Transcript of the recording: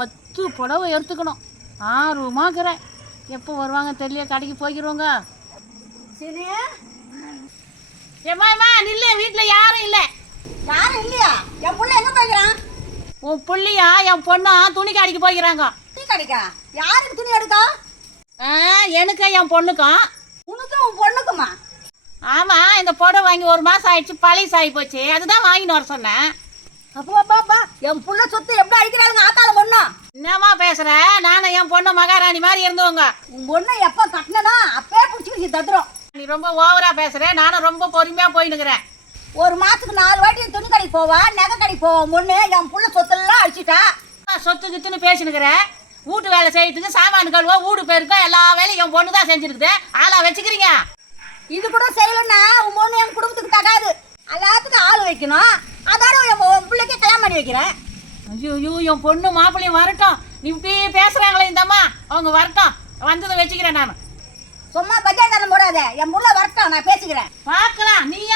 பத்து புடவை எடுத்துக்கணும். ஆர்வமாக்குறேன் எப்போ வருவாங்க தெரியல கடைக்கு போய்க்கிறோங்க ஏமாம்மா நில்லு வீட்டில் யாரும் இல்லை. யாரும் இல்லையா? என் புள்ள எங்க போய்க்கிறான்? உன் புள்ளியா என் பொண்ணா துணி கடைக்கு போய்க்கிறாங்க. துணி கிடைக்கா? யாருக்கு துணி எடுக்கா? ஆ எனக்கும் என் பொண்ணுக்கும் உனக்கும் உன் பொண்ணுக்குமா? ஆமாம் இந்த புடவை வாங்கி ஒரு மாதம் ஆயிடுச்சு பழைய ஆகி போச்சு. அதுதான் வாங்கின்னு வர சொன்னேன். அப்பா பாப்பா என் புள்ள சொத்து எப்படி அழிக்கிறாளுங்க? ஆத்தால பொண்ணும் என்னம்மா பேசுற? நானும் என் பொண்ணு மகாராணி மாதிரி இருந்தவங்க. உன் பொண்ணை எப்போ கட்டினதா அப்பே பிடிச்சிக்கிச்சு தத்துரும் நீ ரொம்ப ஓவரா பேசுற. நானும் ரொம்ப பொறுமையா போயினுக்கிறேன் ஒரு மாசத்துக்கு நாலு வாட்டி துணி கடைக்கு போவா நகை கடைக்கு போவா பொண்ணு என் புள்ள சொத்தெல்லாம் அழிச்சிட்டா. சொத்து கித்துன்னு பேசினுக்கிறேன் வீட்டு வேலை செய்யறதுக்கு சாமான் கழுவோ வீடு பெருக்கோ எல்லா வேலையும் என் பொண்ணு தான் செஞ்சிருக்குது. ஆளா வச்சுக்கிறீங்க? இது கூட செய்யலன்னா உன் பொண்ணு என் குடும்பத்துக்கு தகாது. எல்லாத்துக்கும் ஆள் வைக்கணும். அதோட என் பிள்ளைக்கு கல்யாணம் பண்ணி வைக்கிறேன். ஐயோ என் பொண்ணு மாப்பிள்ளையும் வரட்டும். நீ இப்படி பேசுறாங்களே இந்த அம்மா. அவங்க வரட்டும். வந்ததை வச்சுக்கிறேன் நான். சும்மா பஜார் தரம் போடாத. என் புள்ள வரட்டும் நான் பேசிக்கிறேன். பார்க்கலாம். நீ